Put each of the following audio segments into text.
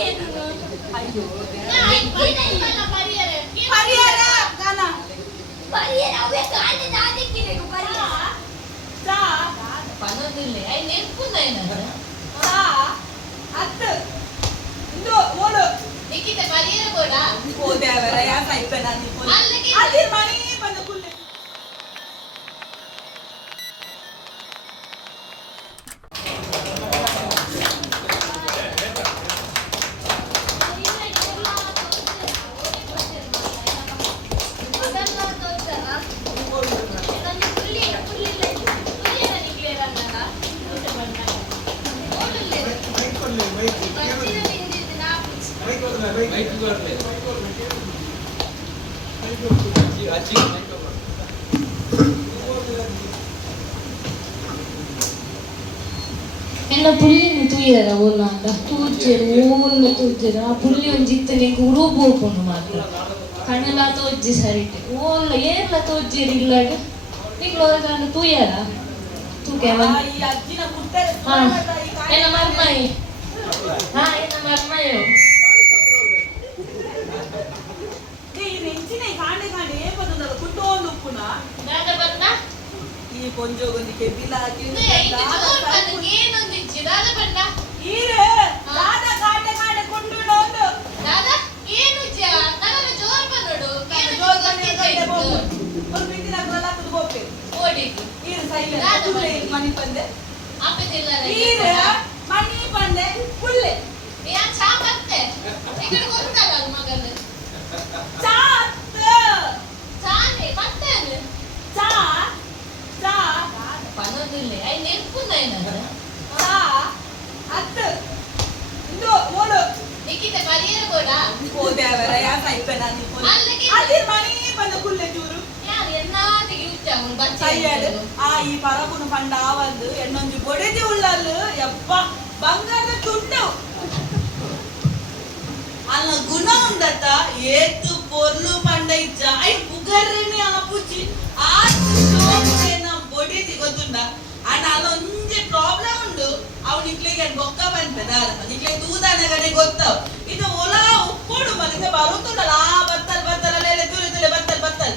ಅಯ್ಯೋ ಎನ್ನ ಪುಲ್ಲಿನ ತೂಯರ ಓಲ ಅಂತ ತೂಜೆರು ಓಲ್ಲ ತೂಜೆರು ಆ ಪುಲ್ಲಿ ಒಂಜಿ ಇತ್ತನಿಗೆ ಉರುಬು ಹೋಗ್ಕೊಂಡು ಮಾತ್ರ ಕಣ್ಣೆಲ್ಲ ತೋಜ್ಜಿ ಸರಿಟ್ ಓಲ್ಲ ಏರ್ಲ ತೋಜ್ಜಿರಿ ಇಲ್ಲಾಗ ನಿಗ್ಲು ಹೋದ ತೂಯರ ತೂಕೆ ಹಾ ಎನ್ನ ಮರ್ಮಾಯಿ ಹಾ ಎನ್ನ ಮರ್ಮಾಯೋ ಕೊಂಜೋಗೊಂದು ಕೆಬಿಲ ಹಾಕಿ ಏನೊಂದಿಚ್ಚಿ ದಾದ ಬಣ್ಣ ಈರೆ ದಾದ ಕಾಟೆ ಕಾಟೆ ಕೊಂಡುಡು ಒಂದು ದಾದ ಏನು ನನ್ನ ಜೋರ್ ಬಂದೋಡು ಏನು ಜೋರ್ ಬಂದೆ ಒಂದು ಮಿಂದಿನ ಅಗ್ರಲ್ಲ ಹಾಕದು ಹೋಗ್ತೆ ಓಡಿತು ಈರೆ ಸೈಲೆಂಟ್ ಕುಲ್ಲೆ ಮನಿ ಬಂದೆ ಅಪ್ಪದಿಲ್ಲ ಈರೆ ಮನಿ ಬಂದೆ ಕುಲ್ಲೆ ಯಾ ಚಾ ಮತ್ತೆ ಇಕಡೆ ಗೊತ್ತಲ್ಲ ಮಗನ ಚಾ ಚಾನೆ ಮತ್ತೆ ಚಾ ಚಾ ಪನ್ನೋದಿಲ್ಲ ಐ ನೆನ್ಪುಂದೈನ ಚಾ ಅತ್ತು ಇಂದು ಓಡು ನಿಕ್ಕಿತ ಪರಿಯರ ಬೋಡ ಓ ದೇವರ ಯಾ ಸೈಪೆ ನಾನು ಅಲ್ಲಿಗೆ ಅಲ್ಲಿ ಮನಿ ಬಂದ ಕುಲ್ಲೆ ಚೂರು ಯಾರು ಎನ್ನಾತಿಗೆ ಉಚ್ಚ ಬಚ್ಚ ಸೈಯಡ್ ಆ ಈ ಪರಗುನು ಪಂಡ ಆವಂದು ಎನ್ನೊಂದು ಬೊಡೆದಿ ಉಳ್ಳಲ್ಲು ಯಪ್ಪ ಬಂಗಾರದ ತುಂಡು ಅಲ್ಲ ಗುಣ ಉಂದತ್ತ ಏತು ಪೊರ್ಲು ಪಂಡ ಇಜ್ಜ ಐ ಪುಗರ್ರೆನೆ ಆಪುಚಿ ಆ ಸೋಪೆ ನಮ್ ಬೊಡೆದಿ ಗೊತ್ತುಂಡ ಅಣ್ಣ ಅಲ್ಲ ಒಂಜಿ ಪ್ರಾಬ್ಲಮ್ ಉಂಡು ಅವ್ ನಿಕ್ಲಿಗೆ ಬೊಕ್ಕ ಬಂದ್ಪದ ನಿಕ್ಲಿಗೆ ತೂದಾನಗಡೆ ಗೊತ್ತವ್ ಇದು ಒಲ ಉಪ್ಪೋಡು ಮನೆಗೆ ಬರುತ್ತುಂಡಲ್ಲ ಆ ಬತ್ತಲ್ ಬತ್ತಲ್ ಅಲ್ಲೆಲ್ಲ ತುಳಿ ತುಳಿ ಬತ್ತಲ್ ಬತ್ತಲ್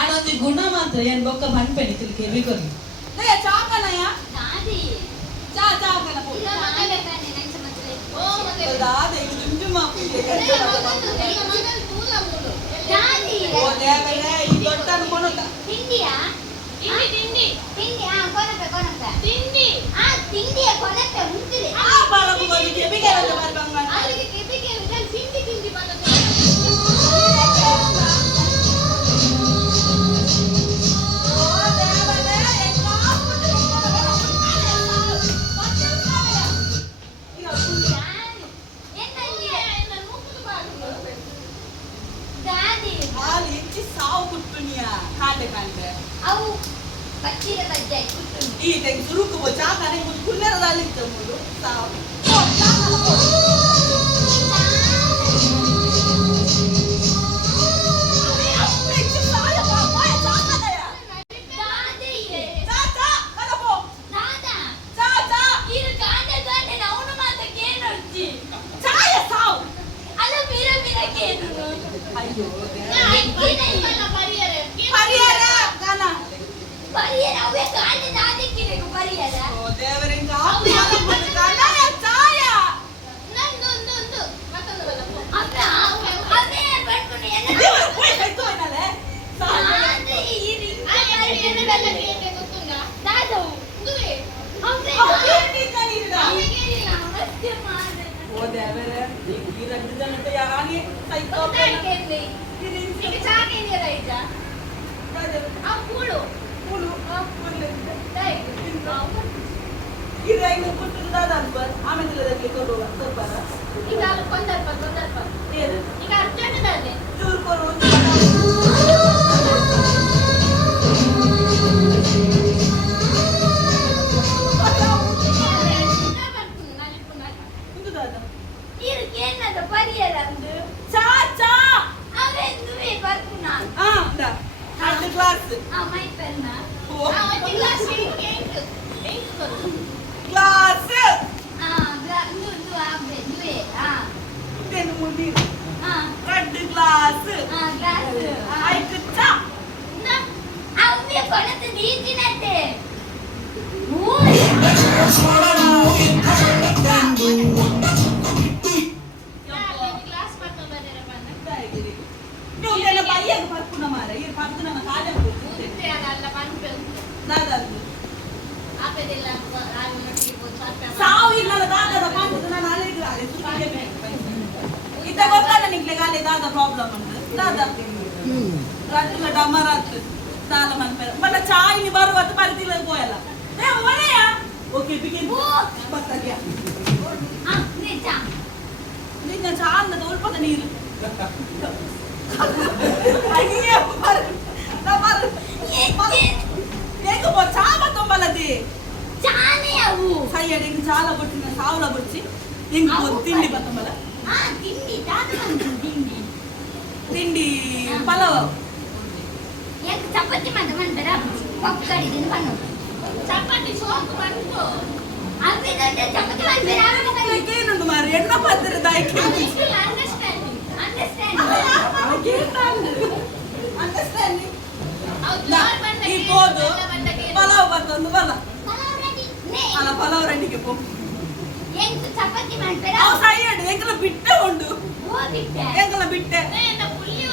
ಆನೊಂದು ಗುಣ ಮಾತ್ರ ಏನ್ ಬೊಕ್ಕ ಮನ್ಪೆನಿ ತಿಳ್ಕೆ ಬಿಕೊರಿ ಲೇ ಚಾಕನಯ ದಾದಿ ಚಾ ಚಾಕನ ಪೋ ಓ ಮತ್ತೆ ದಾದ ಇದು ಜುಂಜುಮ ದಾದಿ ಓ ದೇವರೇ ಈ ದೊಡ್ಡ ಅನ್ಕೊನಕ ತಿಂಡಿಯಾ ತಿಂಡಿ ತಿಂಡಿ ಆ ತಿಂಡಿಯ ಕೊನಕ್ಕೆ ಮುಂತಿದೆ ಆ ಬಾಳಕು ಬಂದು ಕೆಬಿಗೆ ಅಲ್ಲ ಬರ್ಬಂಗ ಅಲ್ಲಿಗೆ ಕೆಬಿಗೆ ತಿಂಡಿ ಬಂದ ಅವು ಬಚ್ಚಿರ ಬಜ್ಜೆ ಕುಟ್ಟು ಈ ತೆಗೆ ಸುರುಕು ಬೋ ಚಾಕನೆ ಮುದ್ದು ಕುಲ್ಲರದಲ್ಲಿ ಇತ್ತು ಮುದು ಸಾವು ಕಿರಾಯಿನ ಕೊಟ್ಟಿದ್ದಾದ ಅನ್ಬಾರ್ ಆಮೇಲೆ ತರ್ಬಾರ ಈಗ ಕೊಂದಲ್ಪ ಏನು ಈಗ ಅರ್ಜೆಂಟ್ ಇದೆ ಚೂರು ಕೊರು ಮುಂದುದಾದ ಏನದ ಪರಿಯಲ್ಲ ಅಂದು ಚಾ ಚಾ ಅವೆಂದುವೆ ಬರ್ಪುನ ಹತ್ತು ಗ್ಲಾಸ್ ಮೈ ಪೆನ್ನ ಓ. ಒಂದು ಗ್ಲಾಸ್ ಎಂಟು ಬರು ಗ್ಲಾಸ್ ದು ಆಬ್ರೆ ದುವೆ ಏನು ಮುನಿ ಆ ಎರಡು ಗ್ಲಾಸ್ ಗ್ಲಾಸ್ ಆಯ್ತು ಚಾ ಅವ್ವೆ ಕೊಳತ ದೀಚಿನತೆ ಗ್ಲಾಸ್ ಮಾಡ್ಕೊಂಡು ಬಂದರೆ ನೀವು ಎಲ್ಲ ಬೈಯಾಗ ಬರ್ಪುನ ಮಾರ ಈ ಪರ್ದು ನನ್ನ ಕಾಲೇ ಮುದ್ದೆ ಅಲ್ಲ ಬಂದು ದಾದಲ್ಲು ಆಪೆದೆಲ್ಲ ಸಾವು ಇಲ್ಲ ದಾದದ ಪಂಚದ ನಾನು ಅಲ್ಲಿಗೆ ಇದ್ದ ಗೊತ್ತಲ್ಲ ನಿಂಗೆ ಗಾಲೆ ದಾದ ಪ್ರಾಬ್ಲಮ್ ಉಂಟು ದಾದ ರಟ್ಟಿಲ ಡಮರಾತ್ ದಾಲ ಮನ್ಪೇರ ಮಲ್ಲ ಚಾಯ್ನಿ ಬರುವತ್ತು ಪರಿತಿಲ್ಲ ಹೋಯಲ್ಲ ಏ ಒಳ್ಳೆಯ ಓಕೆ ಬಿಗಿನ್ ಬತ್ತಗ್ಯ ನಿನ್ನ ಚಾ ಅನ್ನದ ಉಳ್ಪದ ನೀರು ಅಯ್ಯೇ ಬರ್ ನಮರ್ ಏಕ ಚಾ ಬತ್ತೊಂಬಲದಿ ಚಾನೆ ಅವು ಸೈಯಡ್ ಹಿಂಗ್ ಚಾಲ ಬುಟ್ಟಿನ ಸಾವಲ ಬುಚ್ಚಿ ಹಿಂಗ್ ತಿಂಡಿ ಬತ್ತಂಬಲ ತಿಂಡಿ ತಿಂಡಿ ತಿಂಡಿ ಪಲಾವ್ ಎಂತ ಚಪಾತಿ ಮಾಡ್ತಾರ ಪಕ್ಕಡಿದಿಂದ ಬನ್ನು ಚಪಾತಿ ಸೋಕು ಬಂತು ಅದೇ ದೊಡ್ಡ ಚಪಾತಿ ಮಾಡ್ತಾರೆ ಏನೊಂದು ಮಾರ ಎಣ್ಣ ಪತ್ತರ ದಾಯ್ಕೆ ಅಂಡರ್ಸ್ಟ್ಯಾಂಡಿಂಗ್ ಈ ಹೋದು ಪಲಾವ್ ಬತ್ತೊಂದು ಬಲ ಅಲ್ಲ ಪಲಾವ್ ರೆಡಿಗೆ ಪೋ ಎಂತ ಚಪಾತಿ ಮಾಡ್ತಾರೆ ಅವು ಸೈಯಡ್ ಎಂಕಲ ಬಿಟ್ಟೆ ಉಂಡು ಹೋಗಿದ್ದೆ ಎಂಕಲ ಬಿಟ್ಟೆ ಪುಲ್ಲಿ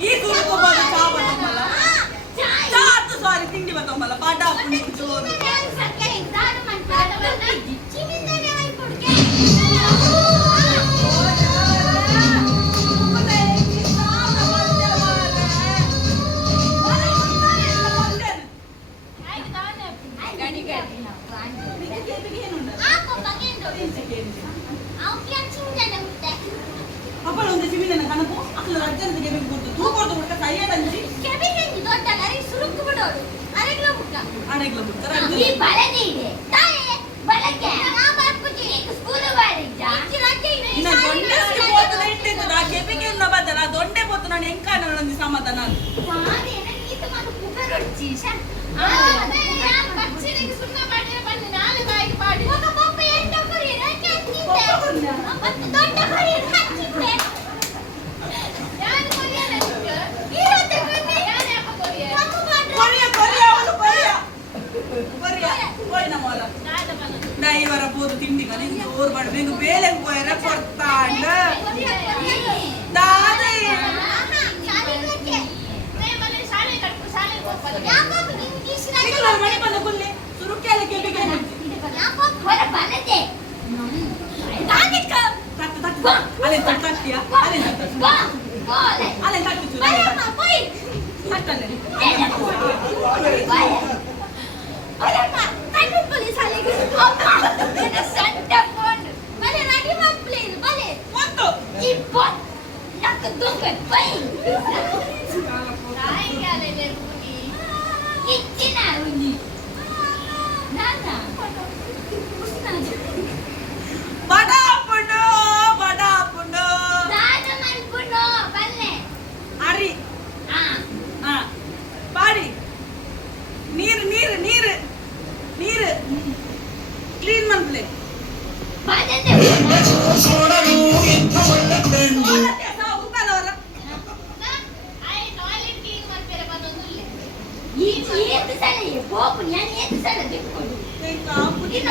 ಈ ಕುರುಕು ಬಲ ಚಾ ಬತ್ತಂಬಲ ಚಾ ಅತ್ತು ಸಾರಿ ತಿಂಡಿ ಬತ್ತಂಬಲ ಪಾಟ ಪುಂಡಿ ಜೋರು ಅಪ್ಪಳ ಒಂದು ಸಿಮಿನ ಕನಪು ಅಕ್ಕಲ ಅರ್ಜೆಂಟ್ಗೆ ಬೇಕು ಕೊಡ್ತು ತೂ ಕೊಡ್ತು ಬಿಟ್ಟ ಸೈಯಡ್ ಅಂಜಿ ಅಣೆಗ್ಲ ಬಿಡ್ತಾರ ಇನ್ನ ದೊಡ್ಡಸ್ಗೆ ಹೋತನ ಇಟ್ಟಿದ್ದು ನಾ ಕೆಪಿಗೆ ಇಲ್ಲ ಬದಲ ದೊಡ್ಡೆ ಹೋತು ನಾನು ಹೆಂಕಾನ ಒಂದು ಸಮಾಧಾನ ಇವರ ಬೋದು ತಿಂಡಿ ನಿಂಗೆ ಓರ್ ಮಾಡ ಬೆಂಗು ಬೇಳೆ ಕೊಯ್ರ ಕೊಡ್ತಾಂಡ ದಾದೆ ಮನೆ ಬಂದ ಕುಲ್ಲೆ ಸುರುಕ್ಕೆಲ್ಲ ಕೆಪಿಗೆ ತಟ್ಟು ತಟ್ಟು ಅಲ್ಲೇ ತಟ್ಟಿಯ ಅಲ್ಲೇ ತಟ್ಟು ಅಲ್ಲೇ ತಟ್ಟು ತಟ್ಟನೆ ಅರಿ ಪಾಡಿ ನೀರು ನೀರು ನೀರು ನೀರು ಕ್ಲೀನ್ ಮಾಡ್ಲೆ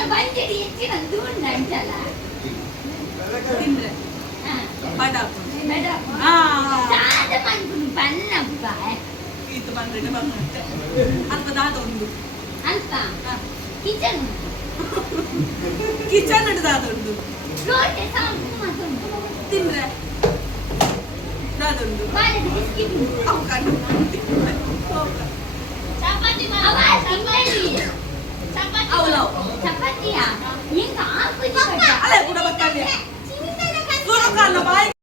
ಬಂದಿಡಿ ಹೆಚ್ಚಿನ ದೂರ ಅಂಟಲ್ಲ ತಿಂದ್ರೆ ಬಡ ಇದು ಬಂದ್ರೆ ಬಂದಂತೆ ಅಲ್ಪ ದಾದ ಒಂದು ಕಿಚನ್ ಕಿಚನ್ ದಾದ ಒಂದು ತಿಂದ್ರೆ ದಾದೊಂದು